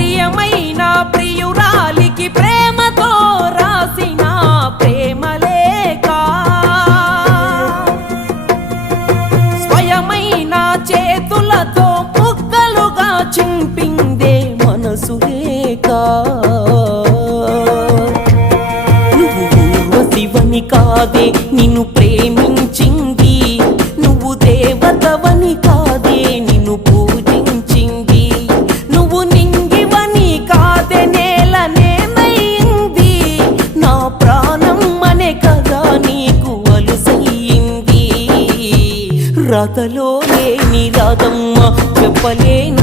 ప్రియమైన ప్రియురాలికి ప్రేమతో రాసిన ప్రేమలేఖ స్వయమైన చేతులతో ముక్కలుగా చింపిందే మనసు లేక నువ్వు ఊర్వశివని కాదే నిన్ను ప్రేమించింది, నువ్వు దేవతవని కాదే నిన్ను పూజించింది, నువ్వు నింగివని కాదే నేలనేనయింది, నా ప్రాణం అనే కదా నీకు అలుసయ్యింది. రాతలో లేని రాదమ్మ చెప్పలేను